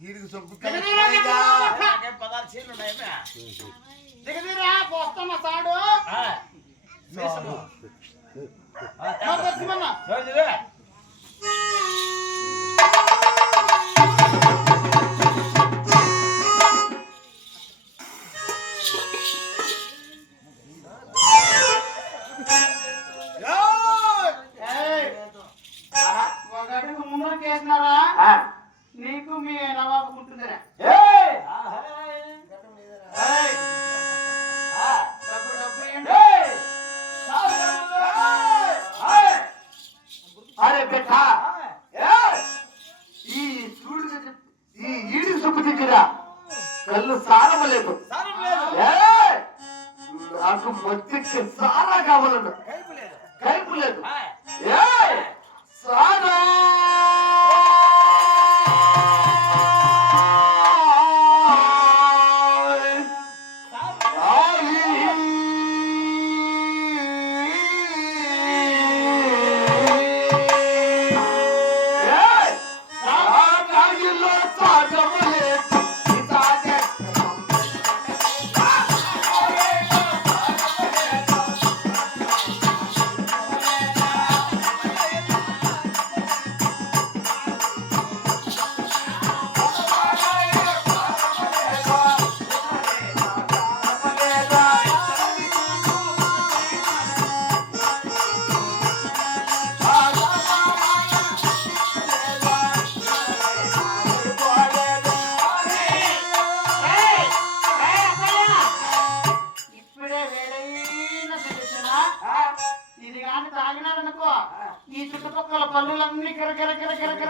వీడికి పదహారు చీరలు ఉన్నాయి దిగదిరా పోస్తామా సాడు. నాకు మొత్తికి సారా కావాలన్నా కైపు లేదు. సారా! खरं खरं खरं खरं खरं.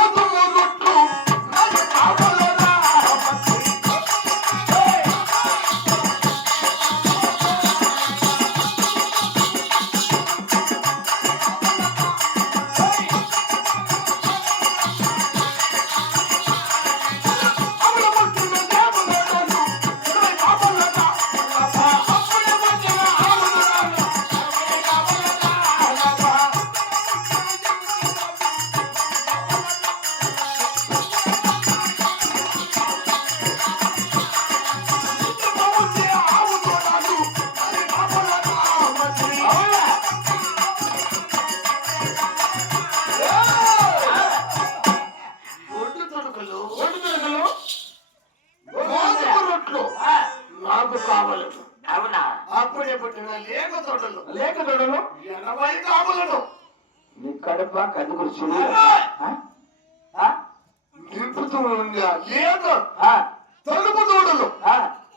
ఏంటబ్బా కన్ను కూర్చుని నింపుతూ లేదు తలుపు తోడలు. ఆ,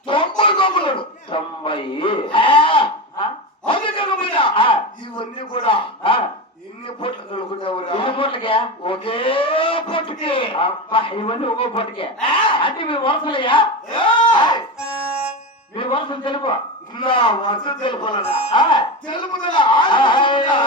తొంభై కొమ్మలు తొంభై. అది ఆ, ఇవన్నీ కూడా ఎన్ని పొట్లు కలుగుతావురా ఎన్ని పూటలకే? ఒకే పొట్టుకి అబ్బా ఇవన్నీ ఒక్కో పూటకే ఆ, అంటే మీ వరుసలయ్యా మీ వరుసలు తెలుపు? నా వరుస తెలుపుదల ఆలోచించుకుంటా.